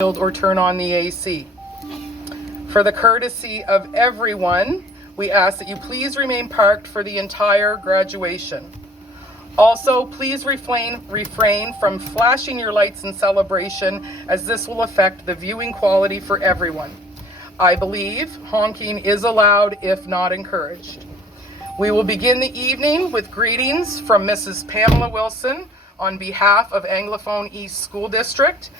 or turn on the AC. For the courtesy of everyone, we ask that you please remain parked for the entire graduation. Also, please refrain from flashing your lights in celebration, as this will affect the viewing quality for everyone. I believe honking is allowed if not encouraged. We will begin the evening with greetings from Mrs. Pamela Wilson on behalf of Anglophone East School District,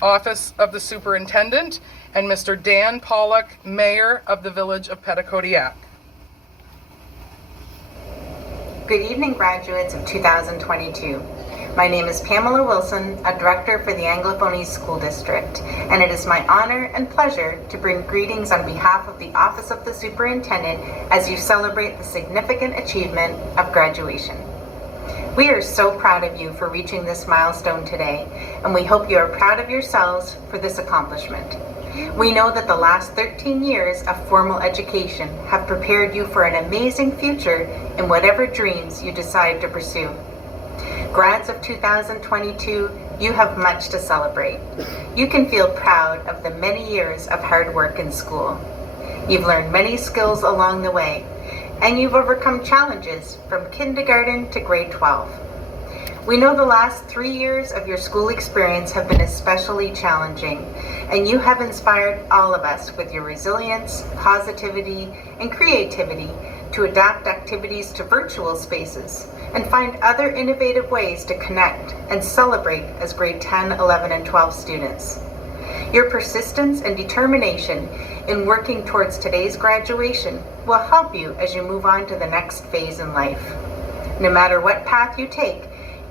Office of the Superintendent, and Mr. Dan Pollock, Mayor of the Village of Petitcodiac. Good evening, graduates of 2022. My name is Pamela Wilson, a director for the Anglophone East School District, and it is my honor and pleasure to bring greetings on behalf of the Office of the Superintendent as you celebrate the significant achievement of graduation. We are so proud of you for reaching this milestone today, and we hope you are proud of yourselves for this accomplishment. We know that the last 13 years of formal education have prepared you for an amazing future in whatever dreams you decide to pursue. Grads of 2022, you have much to celebrate. You can feel proud of the many years of hard work in school. You've learned many skills along the way, and you've overcome challenges from kindergarten to grade 12. We know the last 3 years of your school experience have been especially challenging, and you have inspired all of us with your resilience, positivity, and creativity to adapt activities to virtual spaces and find other innovative ways to connect and celebrate as grade 10, 11, and 12 students. Your persistence and determination in working towards today's graduation will help you as you move on to the next phase in life. No matter what path you take,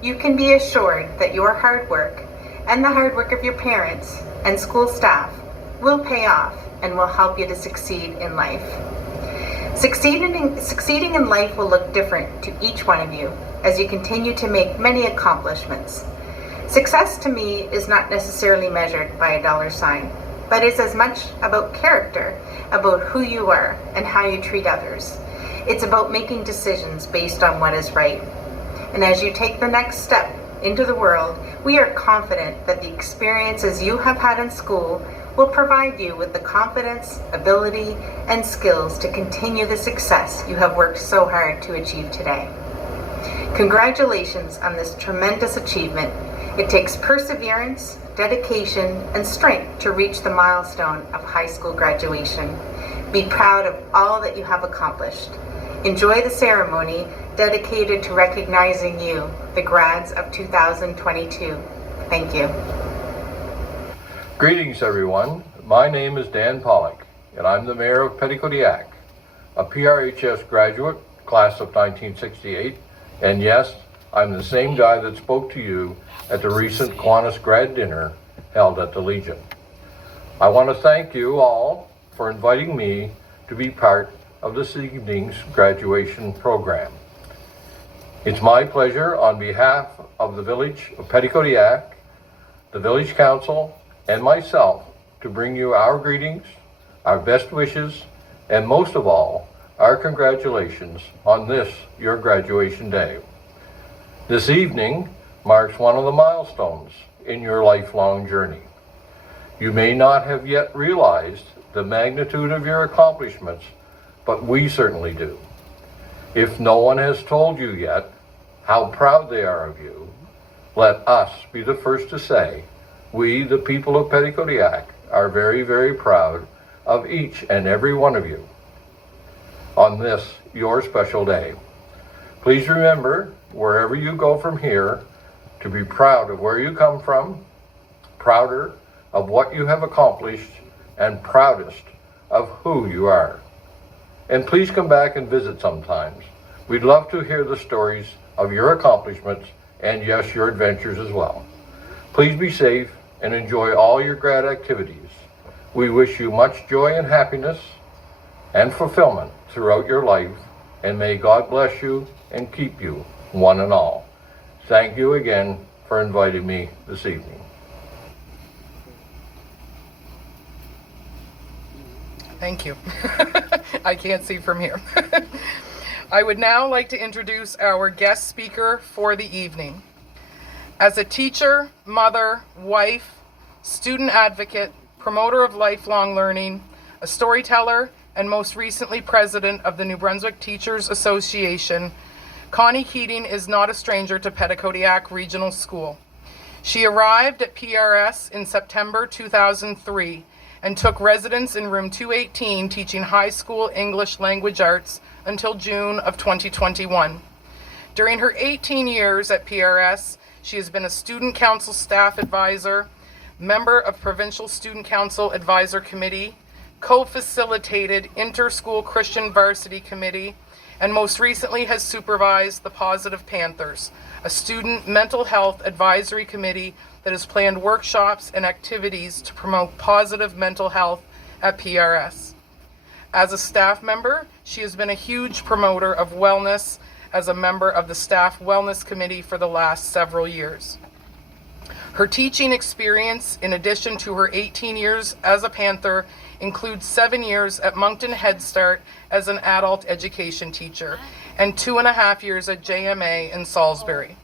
you can be assured that your hard work and the hard work of your parents and school staff will pay off and will help you to succeed in life. Succeeding in life will look different to each one of you as you continue to make many accomplishments. Success to me is not necessarily measured by a dollar sign, but is as much about character, about who you are and how you treat others. It's about making decisions based on what is right. And as you take the next step into the world, we are confident that the experiences you have had in school will provide you with the confidence, ability, and skills to continue the success you have worked so hard to achieve today. Congratulations on this tremendous achievement. It takes perseverance, dedication, and strength to reach the milestone of high school graduation. Be proud of all that you have accomplished. Enjoy the ceremony dedicated to recognizing you, the grads of 2022. Thank you. Greetings, everyone. My name is Dan Pollock, and I'm the Mayor of Petitcodiac, a PRHS graduate, class of 1968, and yes, I'm the same guy that spoke to you at the recent Kiwanis Grad dinner held at the Legion. I want to thank you all for inviting me to be part of this evening's graduation program. It's my pleasure on behalf of the Village of Petitcodiac, the Village Council, and myself to bring you our greetings, our best wishes, and most of all, our congratulations on this, your graduation day. This evening marks one of the milestones in your lifelong journey. You may not have yet realized the magnitude of your accomplishments, but we certainly do. If no one has told you yet how proud they are of you, let us be the first to say, we, the people of Petitcodiac, are very, very proud of each and every one of you on this, your special day. Please remember, wherever you go from here, to be proud of where you come from, prouder of what you have accomplished, and proudest of who you are. And please come back and visit sometimes. We'd love to hear the stories of your accomplishments and yes, your adventures as well. Please be safe and enjoy all your grad activities. We wish you much joy and happiness and fulfillment throughout your life, and may God bless you and keep you, one and all. Thank you again for inviting me this evening. Thank you. I can't see from here. I would now like to introduce our guest speaker for the evening. As a teacher, mother, wife, student advocate, promoter of lifelong learning, a storyteller, and most recently president of the New Brunswick Teachers Association, Connie Keating is not a stranger to Petitcodiac Regional School. She arrived at PRS in September 2003 and took residence in room 218 teaching high school English language arts until June of 2021. During her 18 years at PRS, she has been a student council staff advisor, member of Provincial Student Council Advisor Committee, co-facilitated Inter-School Christian Varsity Committee, and most recently has supervised the Positive Panthers, a student mental health advisory committee that has planned workshops and activities to promote positive mental health at PRS. As a staff member, she has been a huge promoter of wellness as a member of the Staff Wellness Committee for the last several years. Her teaching experience, in addition to her 18 years as a Panther, includes 7 years at Moncton Head Start as an adult education teacher and 2.5 years at JMA in Salisbury.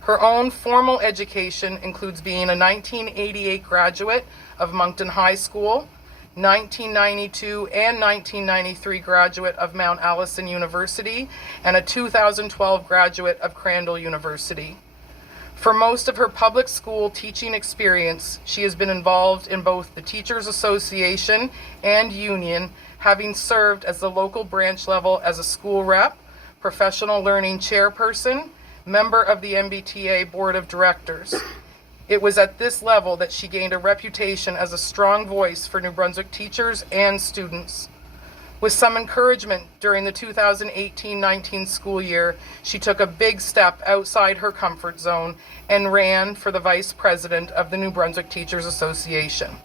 Her own formal education includes being a 1988 graduate of Moncton High School, 1992 and 1993 graduate of Mount Allison University, and a 2012 graduate of Crandall University. For most of her public school teaching experience, she has been involved in both the Teachers Association and Union, having served as the local branch level as a school rep, professional learning chairperson, member of the MBTA Board of Directors. It was at this level that she gained a reputation as a strong voice for New Brunswick teachers and students. With some encouragement during the 2018-19 school year, she took a big step outside her comfort zone and ran for the vice president of the New Brunswick Teachers Association.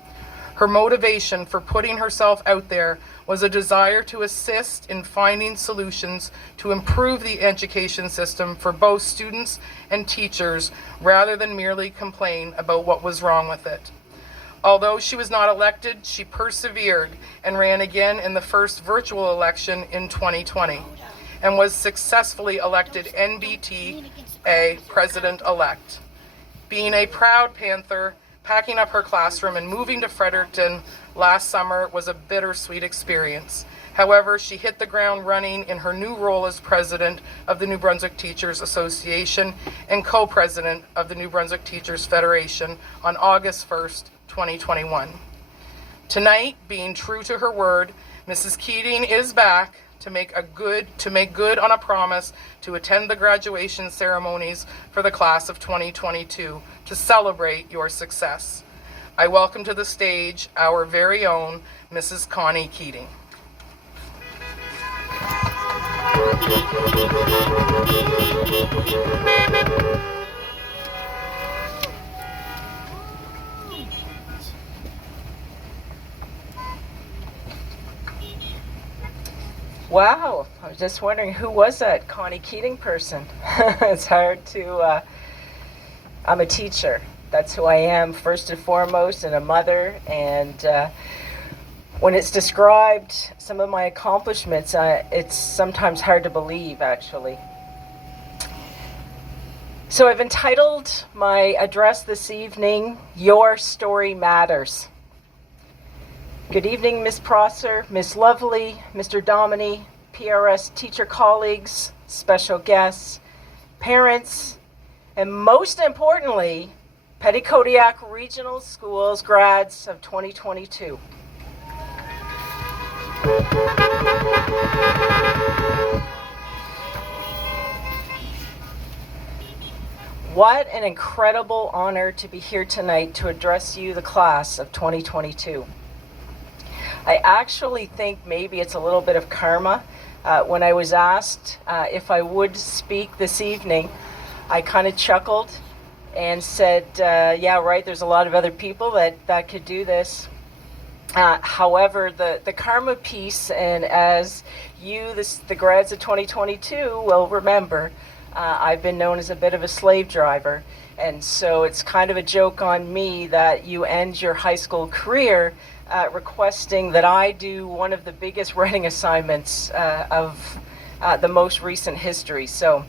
Her motivation for putting herself out there was a desire to assist in finding solutions to improve the education system for both students and teachers rather than merely complain about what was wrong with it. Although she was not elected, she persevered and ran again in the first virtual election in 2020 and was successfully elected NBTA president-elect. Being a proud Panther, packing up her classroom and moving to Fredericton last summer was a bittersweet experience. However, she hit the ground running in her new role as president of the New Brunswick Teachers Association and co-president of the New Brunswick Teachers Federation on August 1st, 2021. Tonight, being true to her word, Mrs. Keating is back to make good on a promise to attend the graduation ceremonies for the class of 2022 to celebrate your success. I welcome to the stage our very own Mrs. Connie Keating. Wow, I was just wondering who was that Connie Keating person. It's hard to, I'm a teacher. That's who I am first and foremost, and a mother. And when it's described, some of my accomplishments, it's sometimes hard to believe, actually. So I've entitled my address this evening, Your Story Matters. Good evening, Ms. Prosser, Ms. Lovely, Mr. Dominy, PRS teacher colleagues, special guests, parents, and most importantly, Petitcodiac Regional Schools grads of 2022. What an incredible honor to be here tonight to address you, the class of 2022. I actually think maybe it's a little bit of karma. When I was asked if I would speak this evening, I kind of chuckled and said, yeah, right, there's a lot of other people that could do this. However, the karma piece, and as you, the grads of 2022, will remember, I've been known as a bit of a slave driver. And so it's kind of a joke on me that you end your high school career requesting that I do one of the biggest writing assignments of the most recent history. So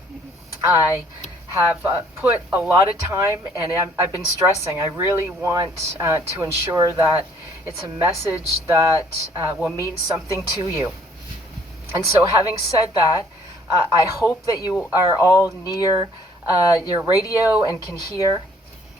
I have put a lot of time, and I've been stressing. I really want to ensure that it's a message that will mean something to you. And so having said that, I hope that you are all near your radio and can hear.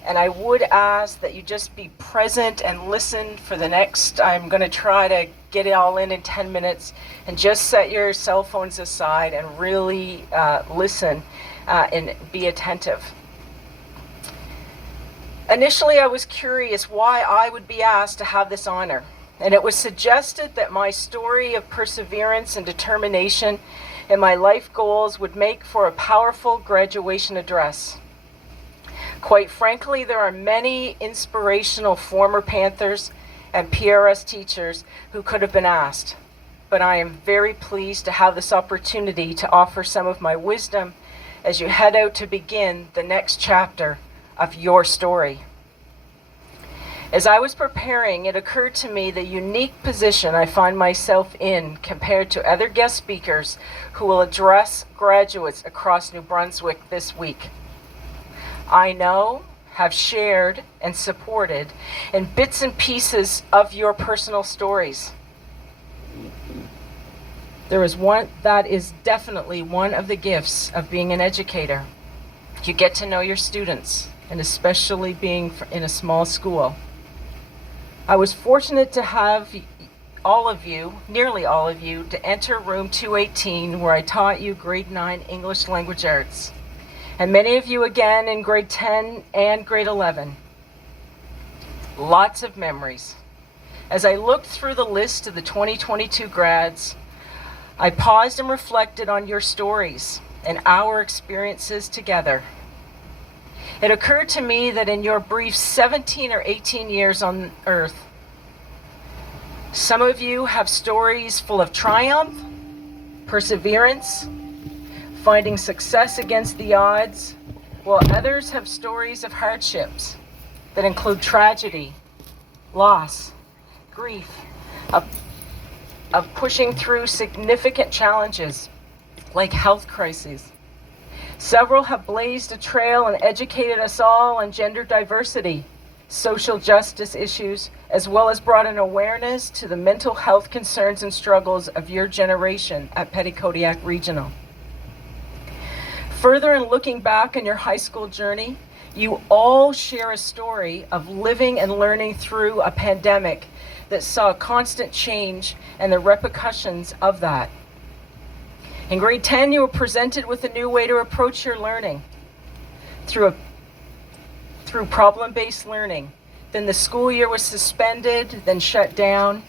And I would ask that you just be present and listen for the next, I'm going to try to get it all in 10 minutes, and just set your cell phones aside and really listen and be attentive. Initially, I was curious why I would be asked to have this honor. And it was suggested that my story of perseverance and determination in my life goals would make for a powerful graduation address. Quite frankly, there are many inspirational former Panthers and PRS teachers who could have been asked, but I am very pleased to have this opportunity to offer some of my wisdom as you head out to begin the next chapter of your story. As I was preparing, it occurred to me the unique position I find myself in compared to other guest speakers who will address graduates across New Brunswick this week. I know, have shared, and supported in bits and pieces of your personal stories. That is definitely one of the gifts of being an educator. You get to know your students, and especially being in a small school. I was fortunate to have all of you, nearly all of you, to enter room 218, where I taught you grade 9 English Language Arts. And many of you again in grade 10 and grade 11. Lots of memories. As I looked through the list of the 2022 grads, I paused and reflected on your stories and our experiences together. It occurred to me that in your brief 17 or 18 years on Earth, some of you have stories full of triumph, perseverance, finding success against the odds, while others have stories of hardships that include tragedy, loss, grief, of pushing through significant challenges like health crises. Several have blazed a trail and educated us all on gender diversity, social justice issues, as well as brought an awareness to the mental health concerns and struggles of your generation at Pettit-Kodiak Regional. Further, in looking back on your high school journey, you all share a story of living and learning through a pandemic that saw constant change and the repercussions of that. In grade 10, you were presented with a new way to approach your learning through problem-based learning. Then the school year was suspended, then shut down,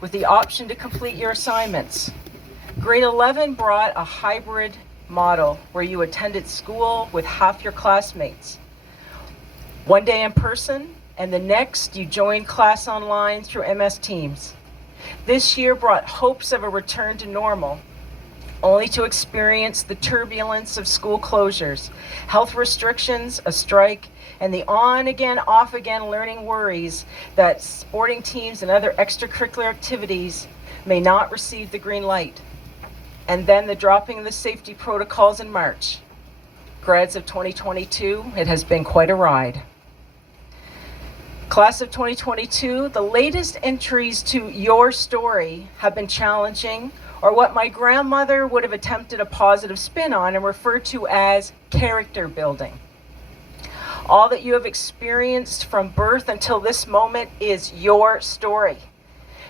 with the option to complete your assignments. Grade 11 brought a hybrid model where you attended school with half your classmates. One day in person, and the next you joined class online through MS Teams. This year brought hopes of a return to normal, only to experience the turbulence of school closures, health restrictions, a strike, and the on-again, off-again learning worries that sporting teams and other extracurricular activities may not receive the green light. And then the dropping of the safety protocols in March. Grads of 2022, it has been quite a ride. Class of 2022, the latest entries to your story have been challenging, or what my grandmother would have attempted a positive spin on and referred to as character building. All that you have experienced from birth until this moment is your story.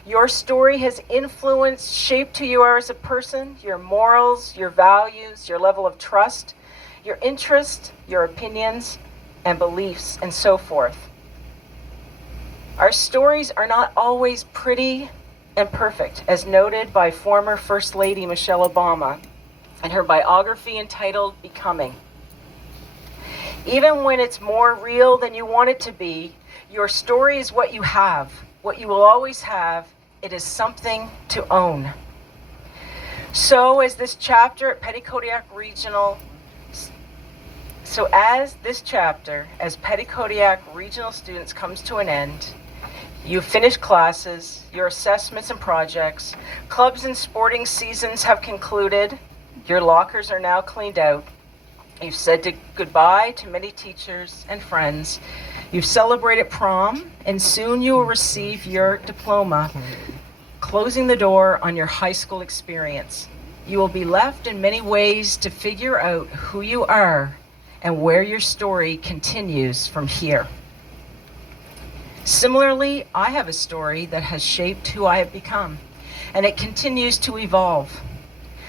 Your story has influenced, shaped who you are as a person, your morals, your values, your level of trust, your interests, your opinions, and beliefs, and so forth. Our stories are not always pretty and perfect, as noted by former First Lady Michelle Obama in her biography entitled Becoming. Even when it's more real than you want it to be, your story is what you have, what you will always have. It is something to own. So as this chapter at Pettit-Kodiak Regional, as Pettit-Kodiak Regional students comes to an end, you finish classes, your assessments and projects, clubs and sporting seasons have concluded, your lockers are now cleaned out, You've said goodbye to many teachers and friends. You've celebrated prom, and soon you will receive your diploma, closing the door on your high school experience. You will be left in many ways to figure out who you are and where your story continues from here. Similarly, I have a story that has shaped who I have become, and it continues to evolve.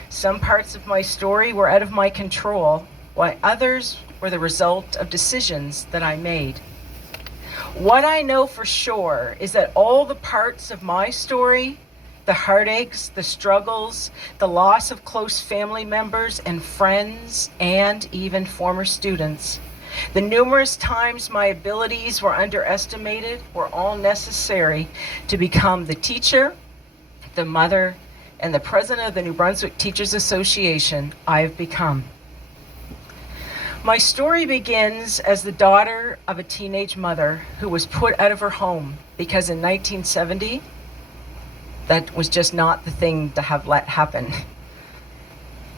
Some parts of my story were out of my control, while others were the result of decisions that I made. What I know for sure is that all the parts of my story, the heartaches, the struggles, the loss of close family members and friends, and even former students, the numerous times my abilities were underestimated, were all necessary to become the teacher, the mother, and the president of the New Brunswick Teachers Association I have become. My story begins as the daughter of a teenage mother who was put out of her home because in 1970, that was just not the thing to have let happen.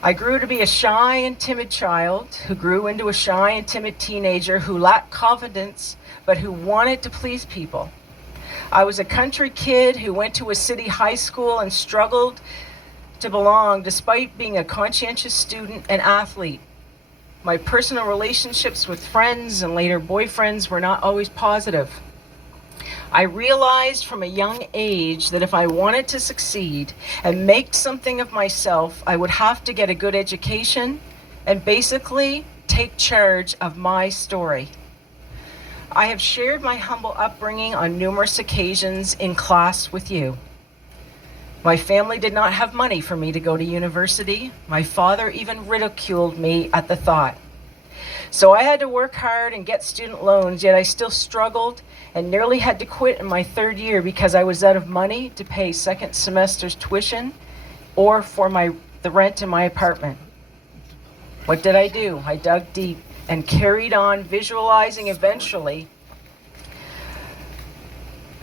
I grew to be a shy and timid child who grew into a shy and timid teenager who lacked confidence but who wanted to please people. I was a country kid who went to a city high school and struggled to belong despite being a conscientious student and athlete. My personal relationships with friends and later boyfriends were not always positive. I realized from a young age that if I wanted to succeed and make something of myself, I would have to get a good education and basically take charge of my story. I have shared my humble upbringing on numerous occasions in class with you. My family did not have money for me to go to university. My father even ridiculed me at the thought. So I had to work hard and get student loans, yet I still struggled and nearly had to quit in my third year because I was out of money to pay second semester's tuition or for the rent in my apartment. What did I do? I dug deep and carried on visualizing eventually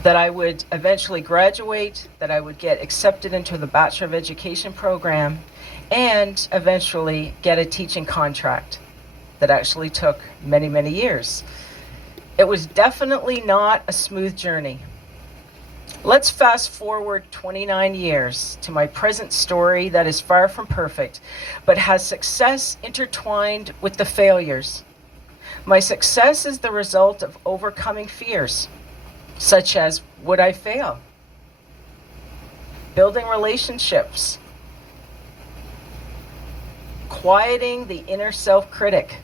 that I would eventually graduate, that I would get accepted into the Bachelor of Education program, and eventually get a teaching contract that actually took many, many years. It was definitely not a smooth journey. Let's fast forward 29 years to my present story that is far from perfect, but has success intertwined with the failures. My success is the result of overcoming fears, such as, would I fail? Building relationships, quieting the inner self-critic.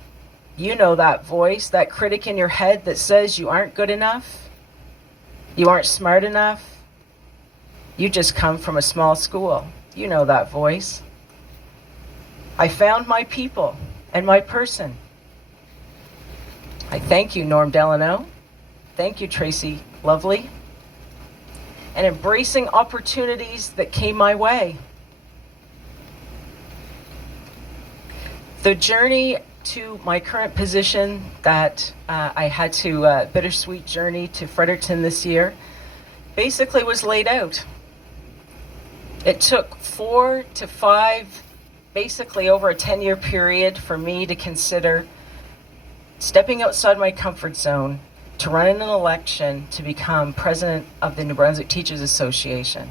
You know that voice, that critic in your head that says you aren't good enough, you aren't smart enough, you just come from a small school. You know that voice. I found my people and my person. I thank you, Norm Delano. Thank you, Tracy Lovely. And embracing opportunities that came my way. The journey to my current position that I had to, bittersweet journey to Fredericton this year, basically was laid out. It took 4 to 5, basically over a 10-year period for me to consider stepping outside my comfort zone to run in an election to become president of the New Brunswick Teachers Association.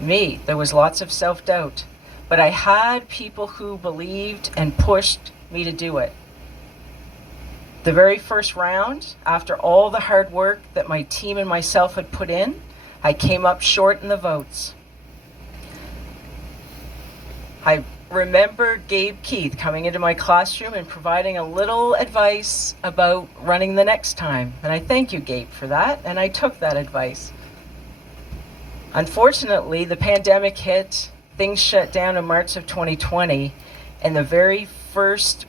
There was lots of self-doubt, but I had people who believed and pushed me to do it. The very first round, after all the hard work that my team and myself had put in, I came up short in the votes. I remember Gabe Keith coming into my classroom and providing a little advice about running the next time. And I thank you, Gabe, for that, and I took that advice. Unfortunately, the pandemic hit, things shut down in March of 2020, and the very first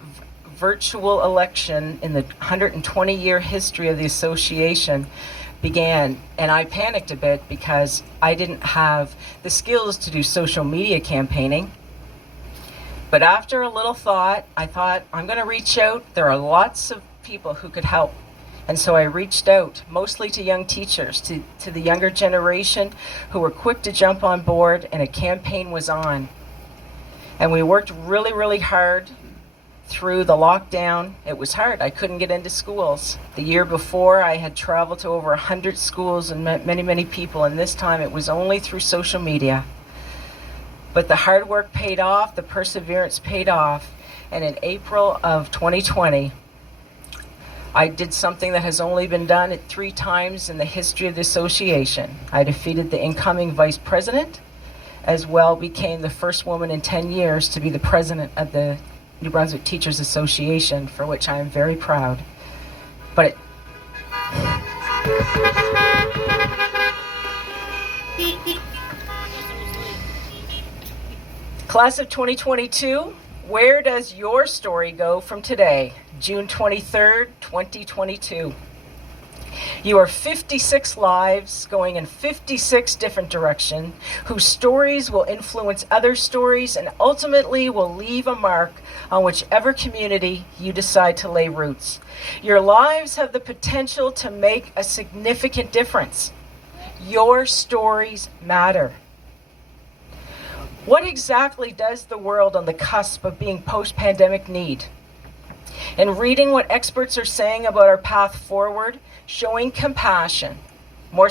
virtual election in the 120-year history of the association began. And I panicked a bit because I didn't have the skills to do social media campaigning. But after a little thought, I thought, I'm going to reach out. There are lots of people who could help. And so I reached out, mostly to young teachers, to the younger generation who were quick to jump on board, and a campaign was on. And we worked really, really hard through the lockdown. It was hard. I couldn't get into schools. The year before, I had traveled to over 100 schools and met many, many people, and this time it was only through social media. But the hard work paid off, the perseverance paid off, and in April of 2020, I did something that has only been done 3 times in the history of the association. I defeated the incoming vice president, as well became the first woman in 10 years to be the president of the New Brunswick Teachers Association, for which I am very proud. But Class of 2022, where does your story go from today, June 23rd, 2022? You are 56 lives going in 56 different directions, whose stories will influence other stories and ultimately will leave a mark on whichever community you decide to lay roots. Your lives have the potential to make a significant difference. Your stories matter. What exactly does the world on the cusp of being post-pandemic need? In reading what experts are saying about our path forward, showing compassion, more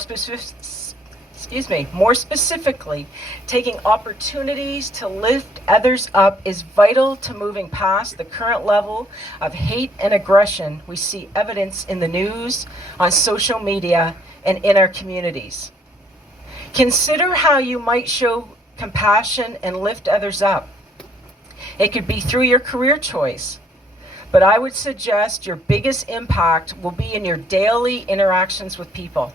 specifically, taking opportunities to lift others up is vital to moving past the current level of hate and aggression we see evidence in the news, on social media, and in our communities. Consider how you might show compassion and lift others up. It could be through your career choice, but I would suggest your biggest impact will be in your daily interactions with people.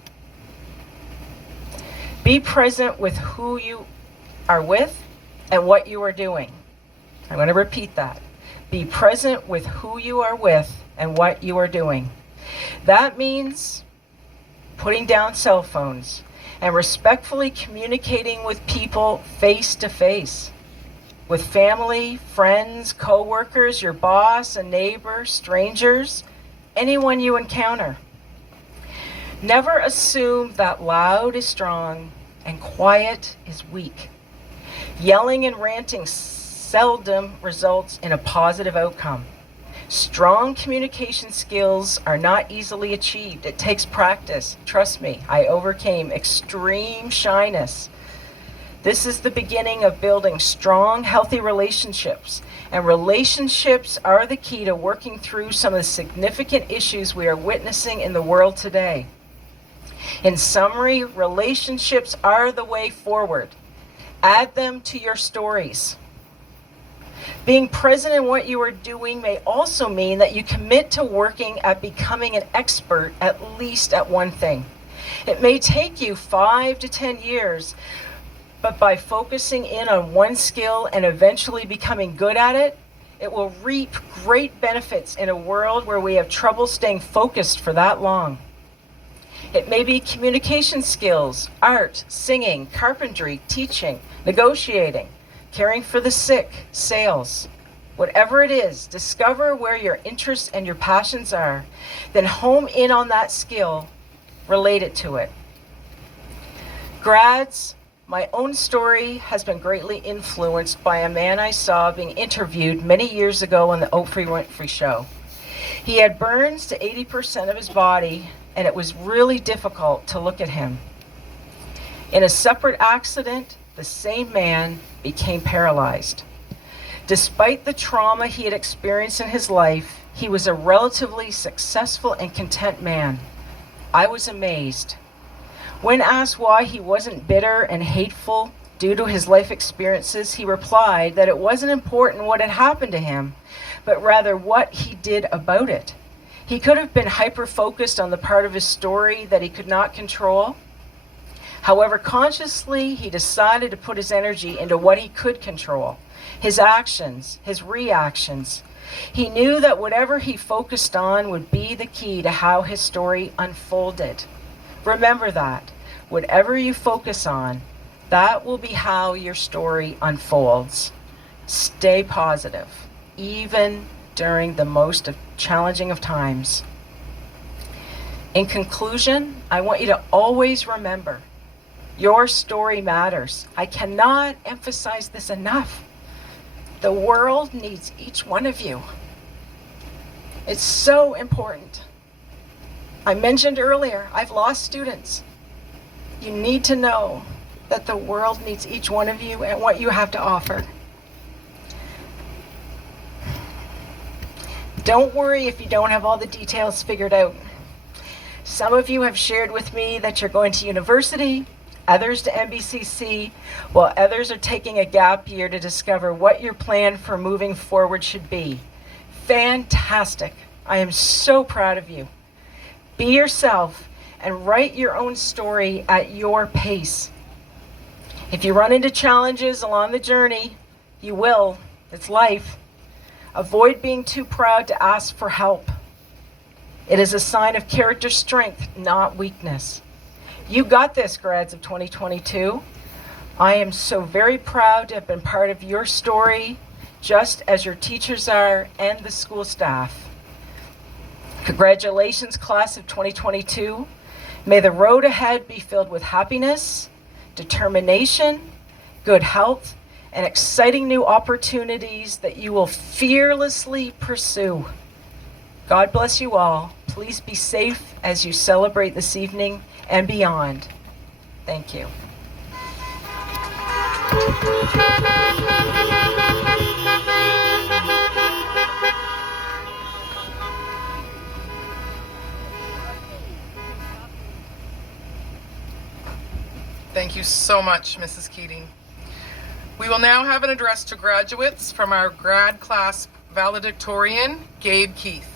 Be present with who you are with and what you are doing. I'm going to repeat that. Be present with who you are with and what you are doing. That means putting down cell phones and respectfully communicating with people face to face. With family, friends, co-workers, your boss, a neighbor, strangers, anyone you encounter. Never assume that loud is strong and quiet is weak. Yelling and ranting seldom results in a positive outcome. Strong communication skills are not easily achieved. It takes practice. Trust me, I overcame extreme shyness. This is the beginning of building strong, healthy relationships. And relationships are the key to working through some of the significant issues we are witnessing in the world today. In summary, relationships are the way forward. Add them to your stories. Being present in what you are doing may also mean that you commit to working at becoming an expert at least at one thing. It may take you 5 to 10 years, but by focusing in on one skill and eventually becoming good at it, it will reap great benefits in a world where we have trouble staying focused for that long. It may be communication skills, art, singing, carpentry, teaching, negotiating, caring for the sick, sales. Whatever it is, discover where your interests and your passions are, then home in on that skill related to it. Grads, my own story has been greatly influenced by a man I saw being interviewed many years ago on the Oprah Winfrey Show. He had burns to 80% of his body, and it was really difficult to look at him. In a separate accident, the same man became paralyzed. Despite the trauma he had experienced in his life, he was a relatively successful and content man. I was amazed. When asked why he wasn't bitter and hateful due to his life experiences, he replied that it wasn't important what had happened to him, but rather what he did about it. He could have been hyper-focused on the part of his story that he could not control. However, consciously, he decided to put his energy into what he could control, his actions, his reactions. He knew that whatever he focused on would be the key to how his story unfolded. Remember that. Whatever you focus on, that will be how your story unfolds. Stay positive, even during the most challenging of times. In conclusion, I want you to always remember, your story matters. I cannot emphasize this enough. The world needs each one of you. It's so important. I mentioned earlier, I've lost students. You need to know that the world needs each one of you and what you have to offer. Don't worry if you don't have all the details figured out. Some of you have shared with me that you're going to university, others to MBCC, while others are taking a gap year to discover what your plan for moving forward should be. Fantastic. I am so proud of you. Be yourself and write your own story at your pace. If you run into challenges along the journey, you will. It's life. Avoid being too proud to ask for help. It is a sign of character strength, not weakness. You got this, grads of 2022. I am so very proud to have been part of your story, just as your teachers are and the school staff. Congratulations, class of 2022. May the road ahead be filled with happiness, determination, good health, and exciting new opportunities that you will fearlessly pursue. God bless you all. Please be safe as you celebrate this evening and beyond. Thank you. Thank you so much, Mrs. Keating. We will now have an address to graduates from our grad class valedictorian, Gabe Keith.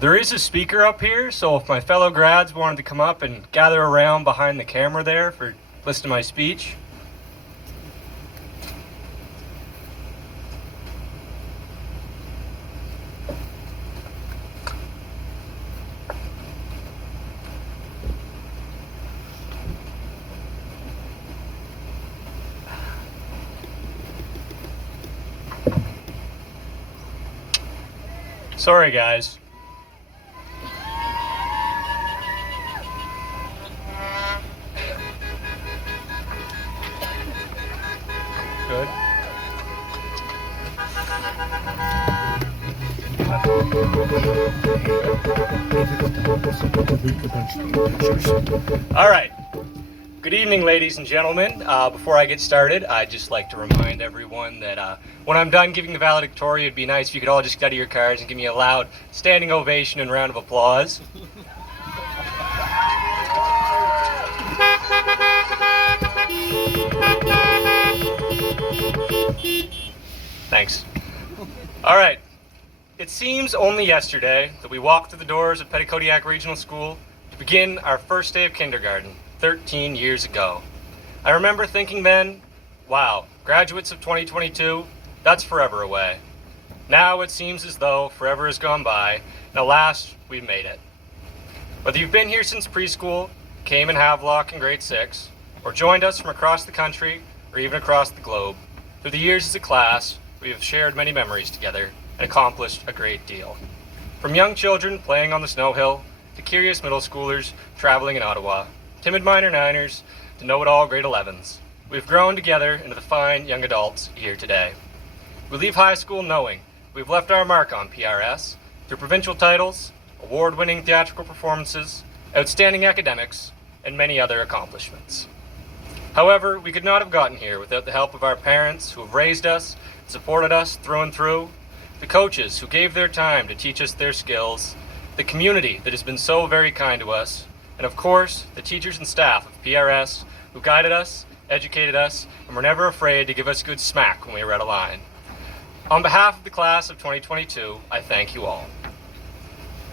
There is a speaker up here, so if my fellow grads wanted to come up and gather around behind the camera there for listen to my speech. Sorry, guys. Good. All right. Good evening, ladies and gentlemen. Before I get started, I'd just like to remind everyone that when I'm done giving the valedictorian, it'd be nice if you could all just get out of your cars and give me a loud standing ovation and round of applause. Thanks. All right. It seems only yesterday that we walked through the doors of Petitcodiac Regional School to begin our first day of kindergarten, 13 years ago. I remember thinking then, wow, graduates of 2022, that's forever away. Now it seems as though forever has gone by, and alas, we've made it. Whether you've been here since preschool, came in Havelock in grade 6, or joined us from across the country, or even across the globe, through the years as a class, we have shared many memories together and accomplished a great deal. From young children playing on the snow hill, to curious middle schoolers traveling in Ottawa, timid minor niners, to know-it-all grade 11s, we've grown together into the fine young adults here today. We leave high school knowing we've left our mark on PRS through provincial titles, award-winning theatrical performances, outstanding academics, and many other accomplishments. However, we could not have gotten here without the help of our parents who have raised us, supported us through and through, the coaches who gave their time to teach us their skills, the community that has been so very kind to us, and of course, the teachers and staff of PRS who guided us, educated us, and were never afraid to give us good smack when we were out of line. On behalf of the class of 2022, I thank you all.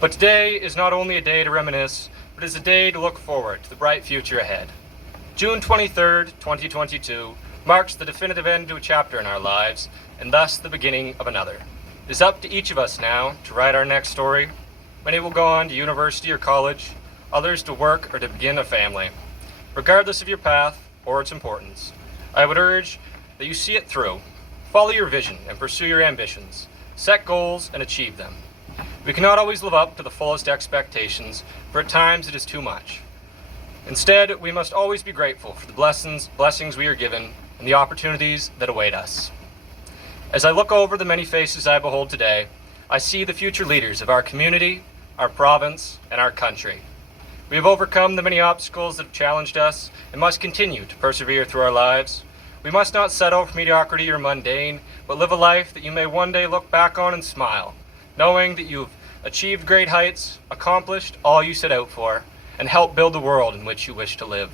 But today is not only a day to reminisce, but is a day to look forward to the bright future ahead. June 23rd, 2022 marks the definitive end to a chapter in our lives, and thus the beginning of another. It is up to each of us now to write our next story. Many will go on to university or college, others to work or to begin a family. Regardless of your path or its importance, I would urge that you see it through. Follow your vision and pursue your ambitions. Set goals and achieve them. We cannot always live up to the fullest expectations, for at times it is too much. Instead, we must always be grateful for the blessings we are given and the opportunities that await us. As I look over the many faces I behold today, I see the future leaders of our community, our province, and our country. We have overcome the many obstacles that have challenged us and must continue to persevere through our lives. We must not settle for mediocrity or mundane, but live a life that you may one day look back on and smile, knowing that you've achieved great heights, accomplished all you set out for, and helped build the world in which you wish to live.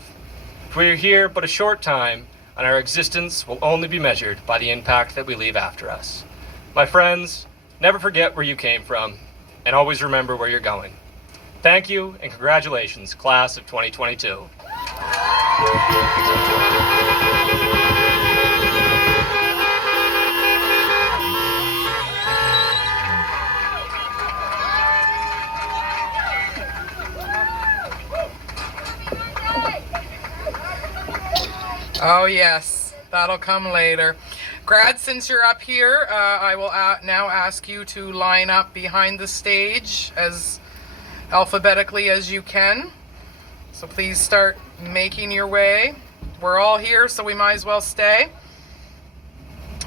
For we are here but a short time, and our existence will only be measured by the impact that we leave after us. My friends, never forget where you came from, and always remember where you're going. Thank you, and congratulations, class of 2022. Oh yes, that'll come later. Grad, since you're up here, I will now ask you to line up behind the stage as alphabetically as you can. So please start making your way. We're all here, so we might as well stay.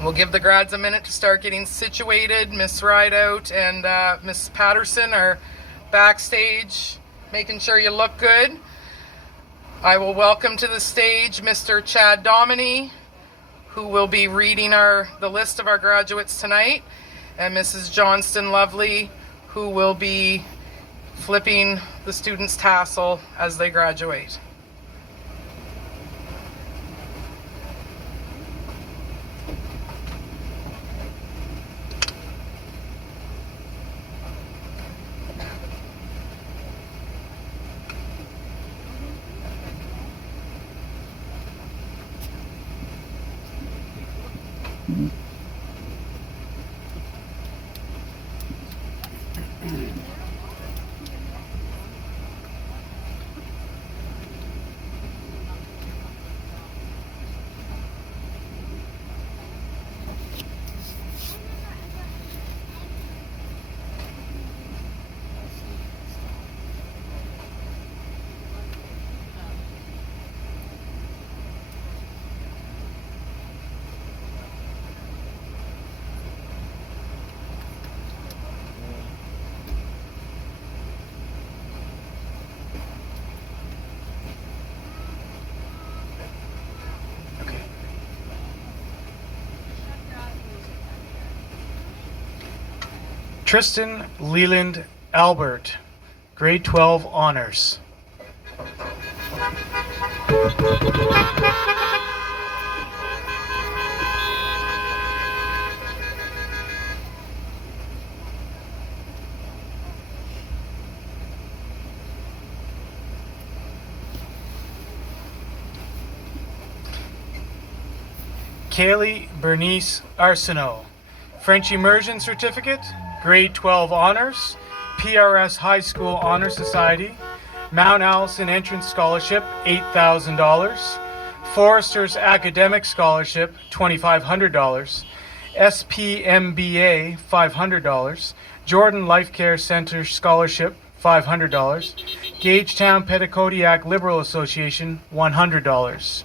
We'll give the grads a minute to start getting situated. Miss Rideout and Miss Patterson are backstage, making sure you look good. I will welcome to the stage Mr. Chad Dominy, who will be reading the list of our graduates tonight, and Mrs. Johnston Lovely, who will be flipping the students' tassel as they graduate. Tristan Leland Albert, grade 12 honors. Kaylee Bernice Arsenault, French Immersion Certificate, grade 12 honors, PRS High School Honor Society, Mount Allison Entrance Scholarship, $8,000, Forrester's Academic Scholarship, $2,500, SPMBA, $500, Jordan Life Care Center Scholarship, $500, Gagetown Petitcodiac Liberal Association, $100.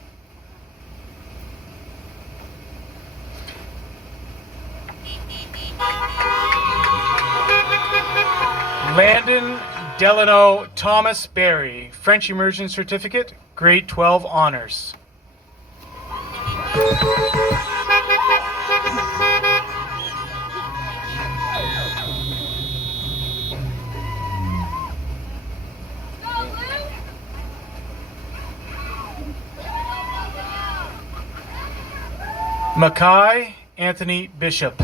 Landon Delano Thomas Berry, French Immersion Certificate, grade 12 honors. Mackay Anthony Bishop.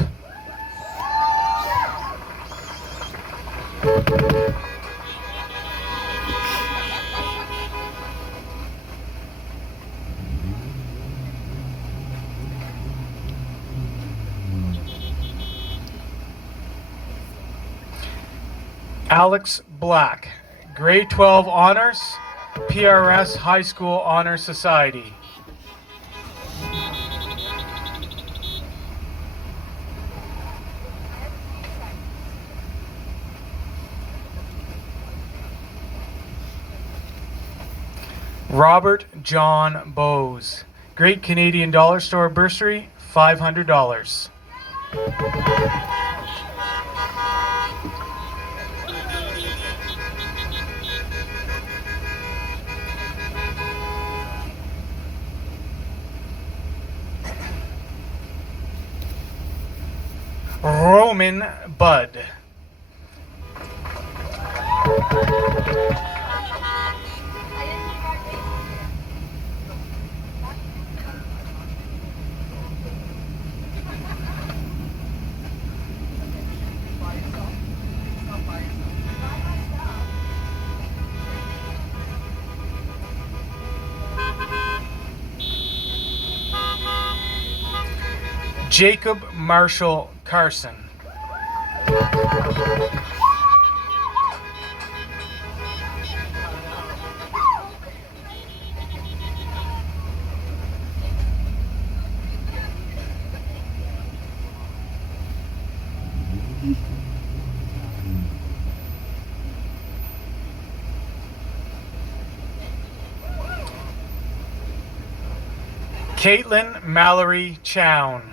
Alex Black, grade 12 honors, PRS High School Honor Society. Robert John Bowes, Great Canadian Dollar Store bursary, $500. Roman Budd. Jacob Marshall Carson. Caitlin Mallory Chown.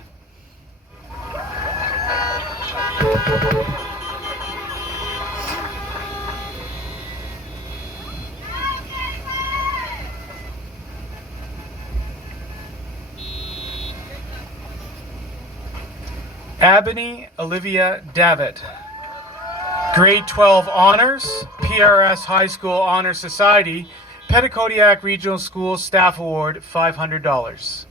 Abony Olivia Davitt, Grade 12 Honors, PRS High School Honor Society, Petitcodiac Regional School Staff Award, $500.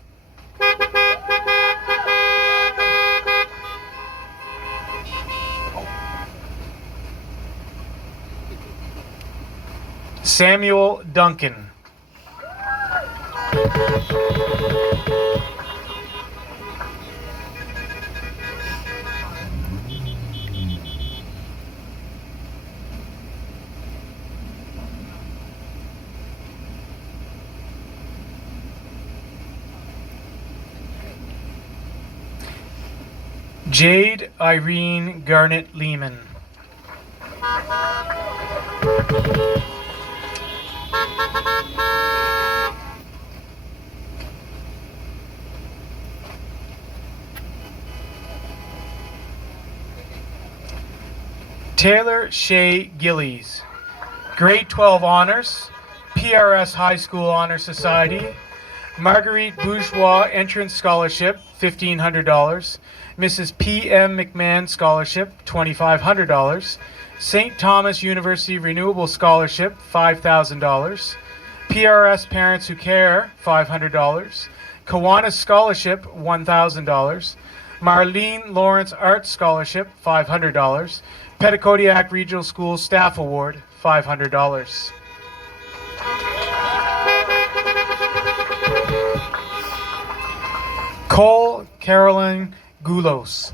Samuel Duncan. Jade Irene Garnett Lehman. Taylor Shea Gillies, Grade 12 Honors, PRS High School Honor Society, Marguerite Bourgeois Entrance Scholarship, $1,500, Mrs. P.M. McMahon Scholarship, $2,500, St. Thomas University Renewable Scholarship, $5,000, PRS Parents Who Care, $500, Kiwanis Scholarship, $1,000, Marlene Lawrence Arts Scholarship, $500, Petitcodiac Regional School Staff Award, $500. Cole Caroline Goulos.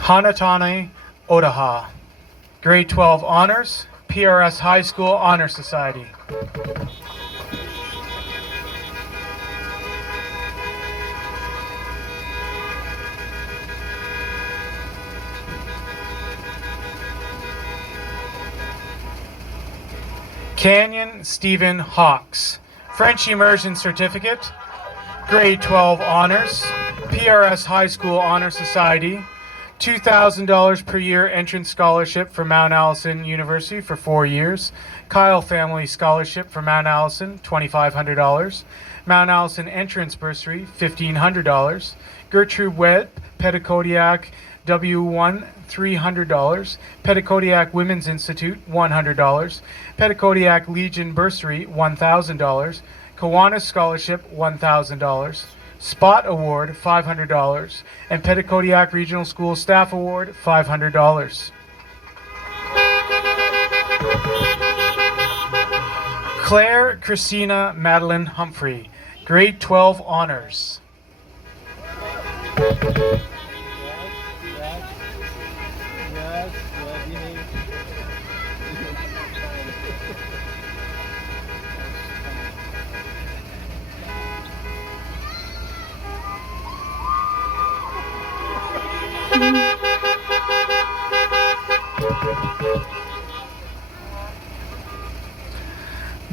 Hanatane Odaha, Grade 12 Honors, PRS High School Honor Society. Canyon Stephen Hawks, French Immersion Certificate, Grade 12 Honors, PRS High School Honor Society, $2,000 per year entrance scholarship for Mount Allison University for 4 years, Kyle Family Scholarship for Mount Allison, $2,500, Mount Allison Entrance Bursary, $1,500, Gertrude Webb, Petitcodiac W1, $300, Petitcodiac Women's Institute, $100, Petitcodiac Legion Bursary, $1,000, Kiwanis Scholarship, $1,000, Spot Award, $500, and Petitcodiac Regional School Staff Award, $500. Claire Christina Madeline Humphrey, Grade 12 Honors.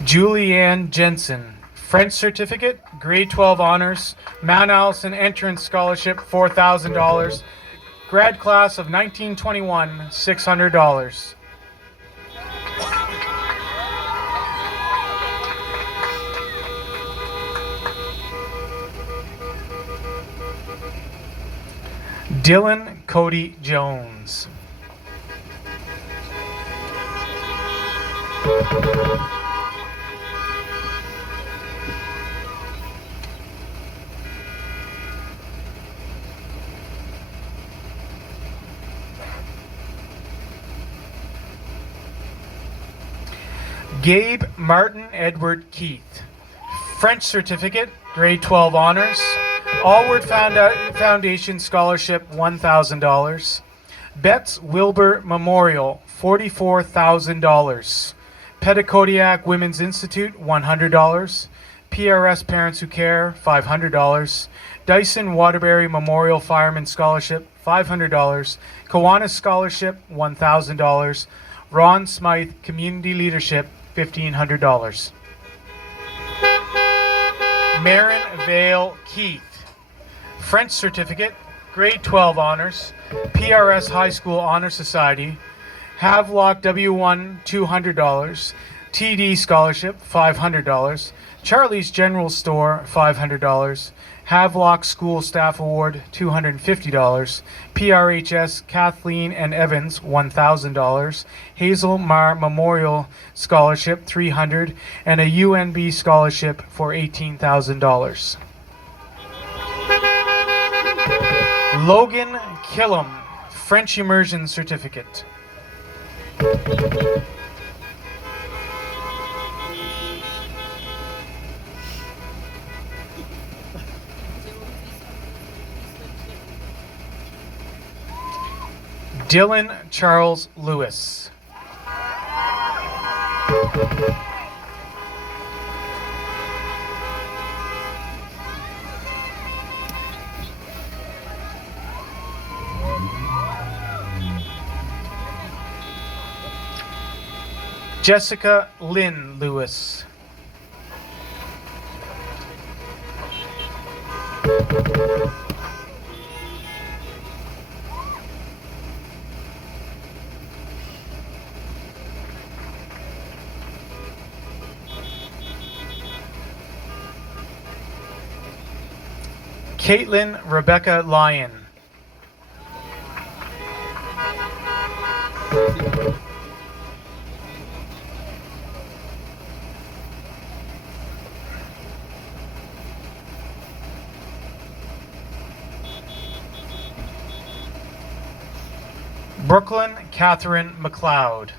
Julianne Jensen, French certificate, grade 12 honors, Mount Allison entrance scholarship, $4,000, grad class of 1921, $600. Dylan Cody Jones. Gabe Martin Edward Keith, French certificate, grade 12 honors, Allward Foundation scholarship, $1,000, Betts Wilbur Memorial, $44,000, Petitcodiac Women's Institute, $100, PRS Parents Who Care, $500, Dyson Waterbury Memorial Fireman Scholarship, $500, Kiwanis Scholarship, $1,000, Ron Smythe Community Leadership, $1,500. Marin Vale Keith, French certificate, grade 12 honors, PRS High School Honor Society, Havelock W1 $200, TD Scholarship $500, Charlie's General Store $500, Havelock School Staff Award $250, PRHS Kathleen and Evans $1,000, Hazel Mar Memorial Scholarship $300, and a UNB scholarship for $18,000. Logan Killam, French Immersion Certificate. Dylan Charles Lewis. Jessica Lynn Lewis. Caitlin Rebecca Lyon. Brooklyn Catherine McLeod.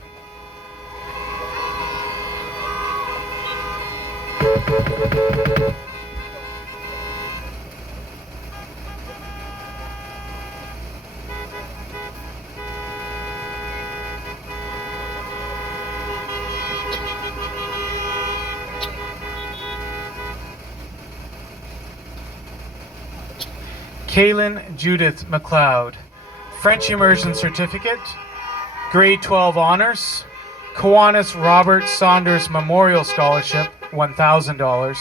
Kaylin Judith McLeod, French Immersion Certificate, Grade 12 Honors, Kiwanis Robert Saunders Memorial Scholarship, $1,000,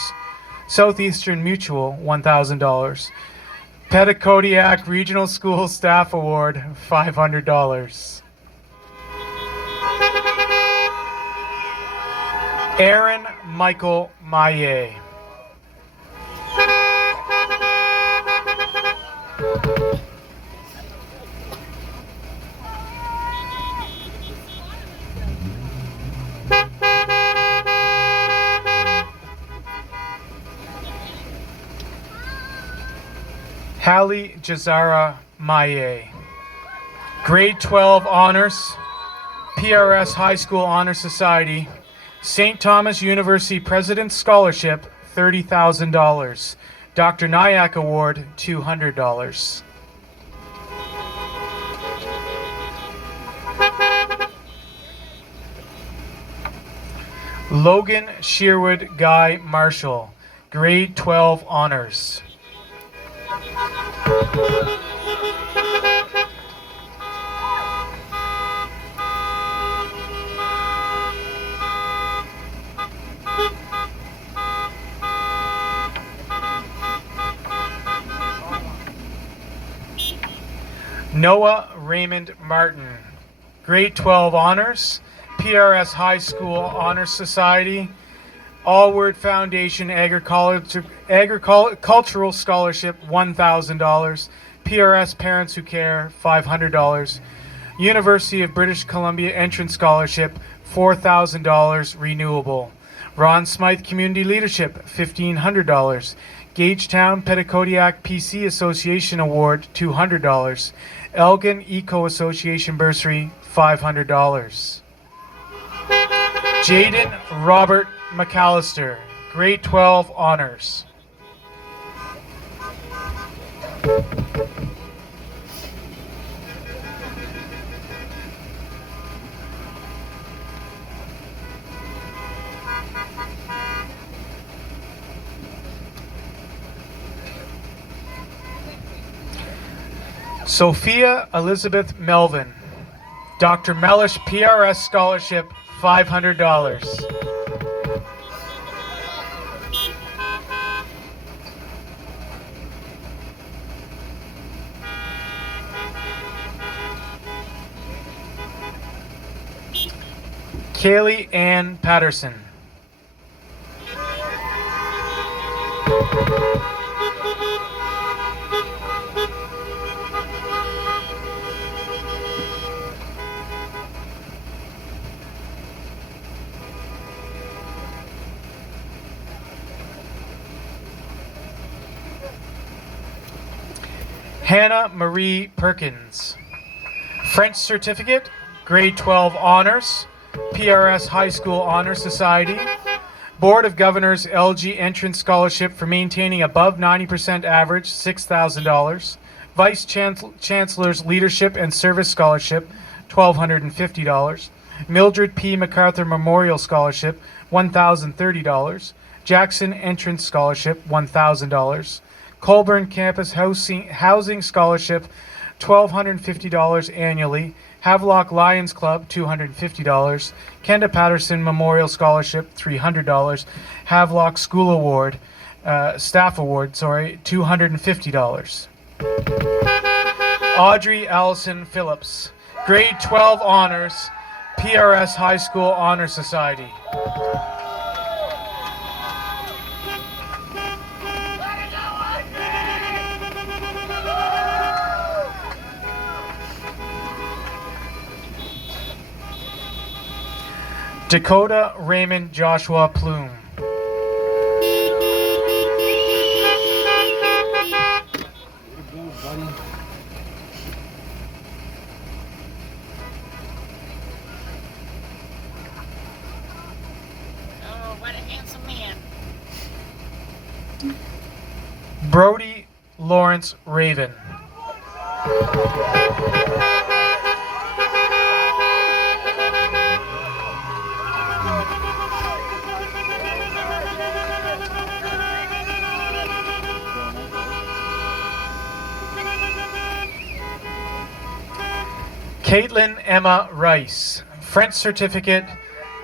Southeastern Mutual, $1,000, Petitcodiac Regional School Staff Award, $500. Aaron Michael Maillet. Hallie Jazara Maillet, Grade 12 Honors, PRS High School Honor Society, St. Thomas University President's Scholarship, $30,000, Dr. Nyack Award, $200. Logan Sherwood Guy Marshall, Grade 12 Honors. Noah Raymond Martin, grade 12 honors, PRS High School Honor Society, Allward Foundation Agricultural Scholarship $1,000, PRS Parents Who Care $500, University of British Columbia Entrance Scholarship $4,000 renewable, Ron Smythe Community Leadership $1,500, Gagetown Petitcodiac PC Association Award $200, Elgin Eco Association Bursary $500. Jaden Robert McAllister, grade 12 honors. Sophia Elizabeth Melvin, Dr. Mellish PRS Scholarship $500. Kaylee Ann Patterson. Hannah Marie Perkins, French certificate, grade 12 honors, PRS High School Honor Society, Board of Governors LG Entrance Scholarship for maintaining above 90% average, $6,000, Vice Chancellor's Leadership and Service Scholarship, $1,250, Mildred P. MacArthur Memorial Scholarship, $1,030, Jackson Entrance Scholarship, $1,000, Colburn Campus Housing Scholarship, $1,250 annually, Havelock Lions Club, $250, Kenda Patterson Memorial Scholarship, $300, Havelock School Award, Staff Award, $250. Audrey Allison Phillips, grade 12 honors, PRS High School Honor Society. Dakota Raymond Joshua Plume. Oh, what a handsome man. Brody Lawrence Raven. Caitlin Emma Rice, French certificate,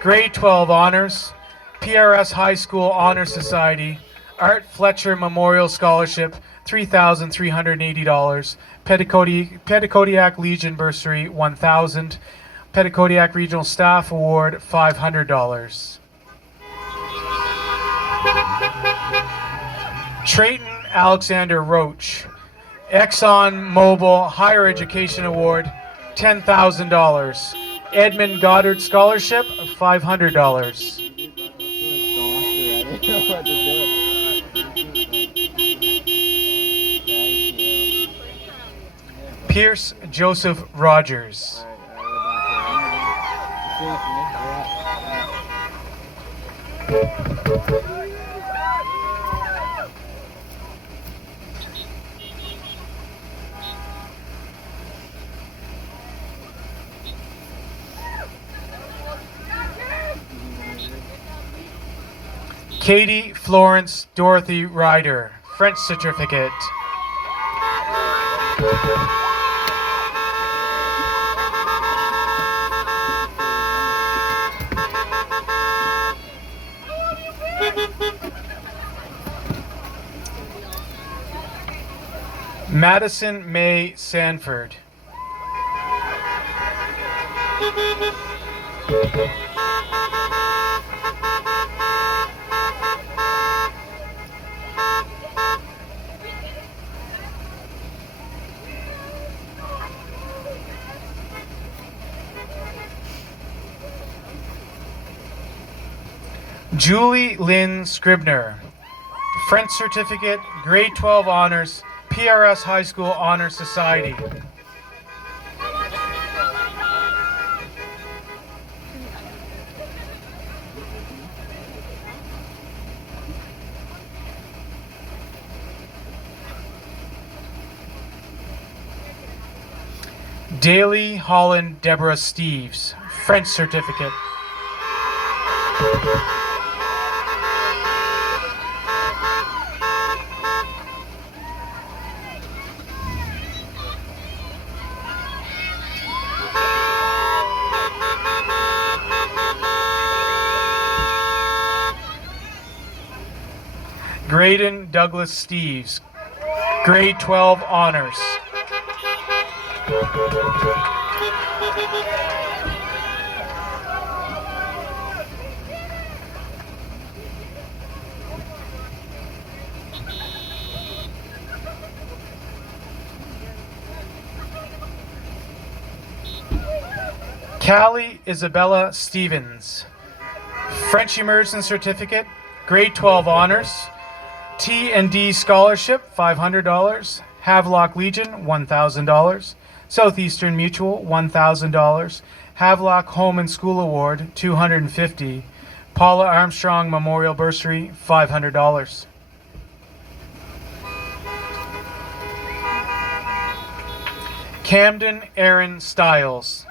grade 12 honors, PRS High School Honor Society, Art Fletcher Memorial Scholarship, $3,380, Petitcodiac Legion Bursary, $1,000, Petitcodiac Regional Staff Award, $500. Trayton Alexander Roach, Exxon Mobil Higher Education Award, $10,000. Edmund Goddard Scholarship, $500. Pierce Joseph Rogers. Katie Florence Dorothy Ryder, French certificate. Madison May Sanford, Julie Lynn Scribner, French Certificate, Grade 12 Honors, PRS High School Honor Society. Daly Holland Deborah Steves, French Certificate. Graydon Douglas Steves, Grade 12 Honors. Callie Isabella Stevens, French Immersion Certificate, Grade 12 Honors, T&D Scholarship, $500, Havelock Legion, $1,000, Southeastern Mutual, $1,000, Havelock Home and School Award, $250, Paula Armstrong Memorial Bursary, $500. Camden Aaron Stiles,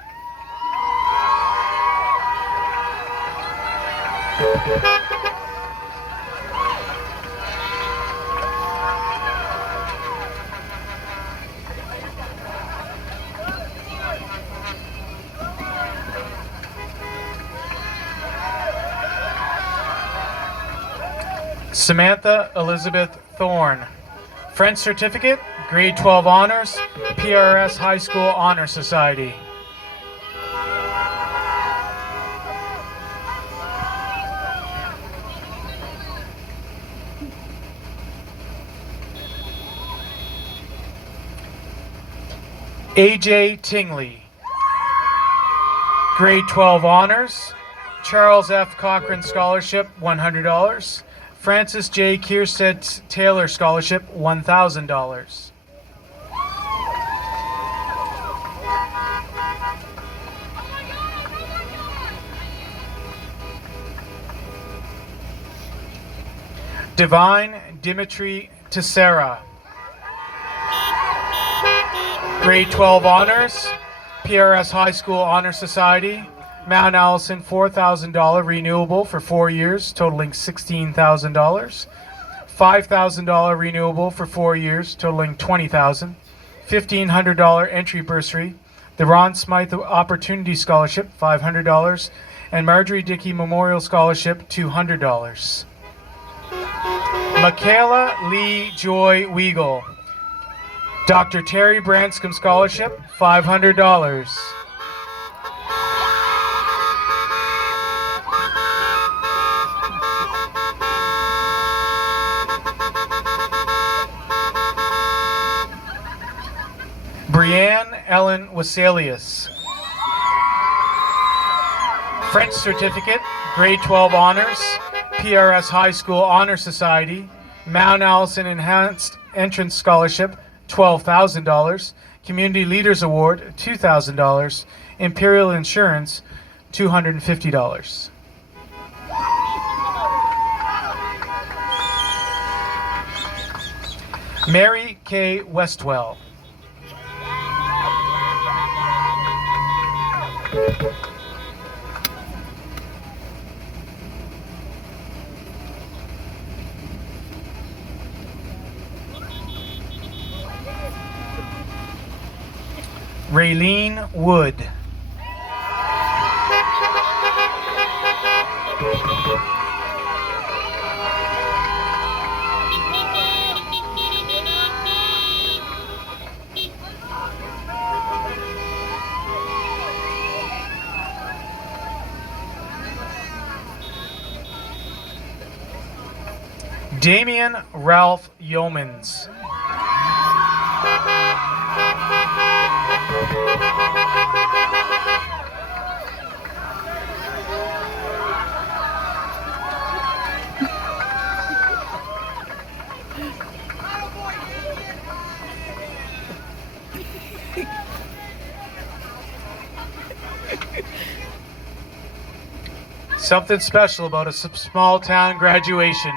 Samantha Elizabeth Thorne, French Certificate, Grade 12 Honors, PRS High School Honor Society. AJ Tingley, Grade 12 Honors, Charles F. Cochran Scholarship, $100, Francis J. Kierstead Taylor Scholarship, $1,000. Divine Dimitri Tessera, Grade 12 Honors, PRS High School Honor Society, Mount Allison $4,000 renewable for 4 years, totaling $16,000. $5,000 renewable for 4 years, totaling $20,000. $1,500 entry bursary. The Ron Smythe Opportunity Scholarship, $500. And Marjorie Dickey Memorial Scholarship, $200. Michaela Lee Joy Weigel, Dr. Terry Branscombe Scholarship, $500. Brianne Ellen Waselius, French Certificate, Grade 12 Honors, PRS High School Honor Society, Mount Allison Enhanced Entrance Scholarship, $12,000, Community Leaders Award, $2,000, Imperial Insurance, $250. Mary K. Westwell, Raylene Wood, Damian Ralph Yeomans. Something special about a small town graduation.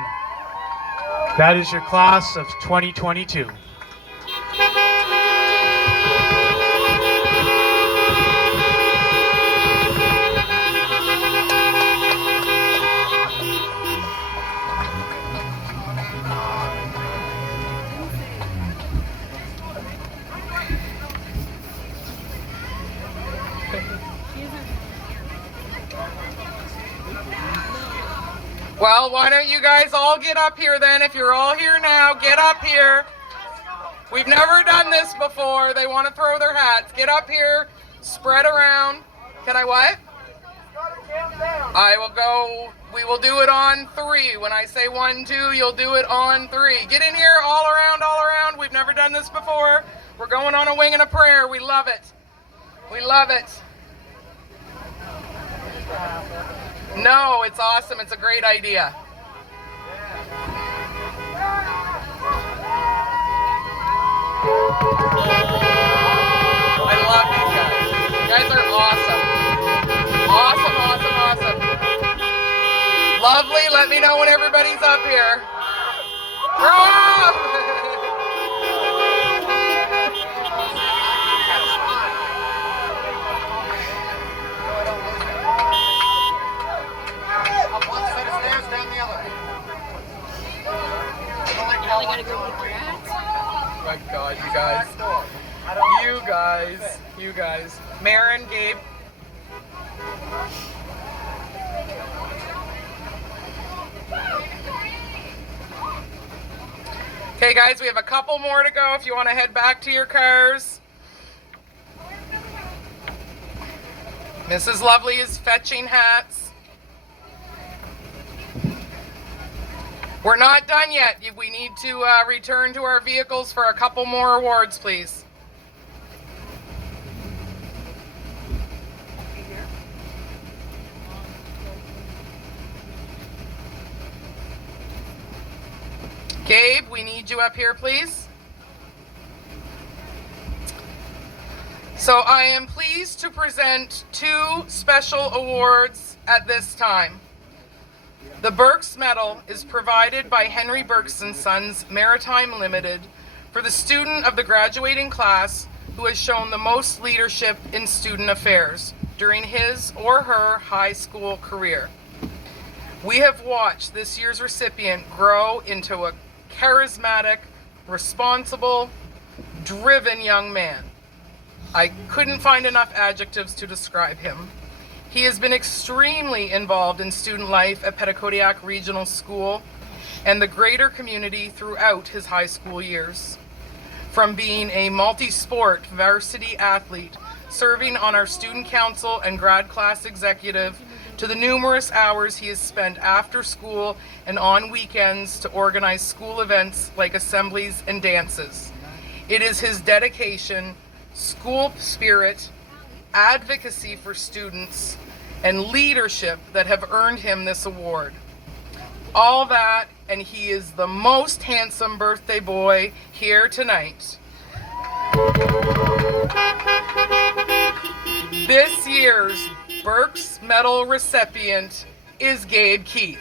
That is your class of 2022. Well, why don't you guys all get up here then? If you're all here now, get up here. We've never done this before. They want to throw their hats. Get up here, spread around. Can I what? I will go, we will do it on 3. When I say 1, 2, you'll do it on 3. Get in here, all around, all around. We've never done this before. We're going on a wing and a prayer. We love it. We love it. No, it's awesome. It's a great idea. I love these guys. You guys are awesome. Awesome, awesome, awesome. Lovely. Let me know when everybody's up here. Really gotta go with Grad? Oh my God, you guys. Marin, Gabe. Okay, guys, we have a couple more to go if you want to head back to your cars. Mrs. Lovely is fetching hats. We're not done yet. We need to return to our vehicles for a couple more awards, please. Gabe, we need you up here, please. So I am pleased to present 2 special awards at this time. The Berks Medal is provided by Henry Berks & Sons Maritime Limited for the student of the graduating class who has shown the most leadership in student affairs during his or her high school career. We have watched this year's recipient grow into a charismatic, responsible, driven young man. I couldn't find enough adjectives to describe him. He has been extremely involved in student life at Petitcodiac Regional School and the greater community throughout his high school years. From being a multi-sport varsity athlete, serving on our student council and grad class executive, to the numerous hours he has spent after school and on weekends to organize school events like assemblies and dances. It is his dedication, school spirit, advocacy for students, and leadership that have earned him this award. All that, and he is the most handsome birthday boy here tonight. This year's Berks Medal recipient is Gabe Keith.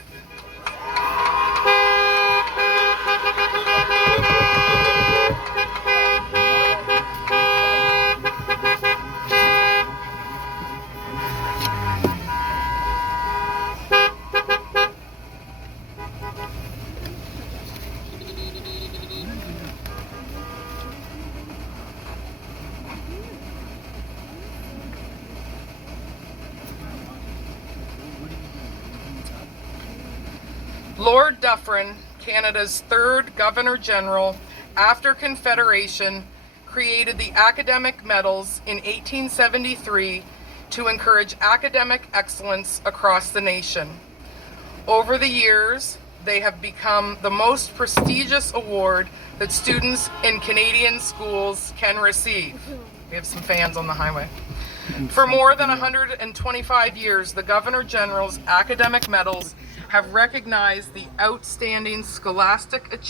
Lord Dufferin, Canada's 3rd Governor General after Confederation, created the Academic Medals in 1873 to encourage academic excellence across the nation. Over the years, they have become the most prestigious award that students in Canadian schools can receive. We have some fans on the highway. For more than 125 years, the Governor General's academic medals have recognized the outstanding scholastic achievement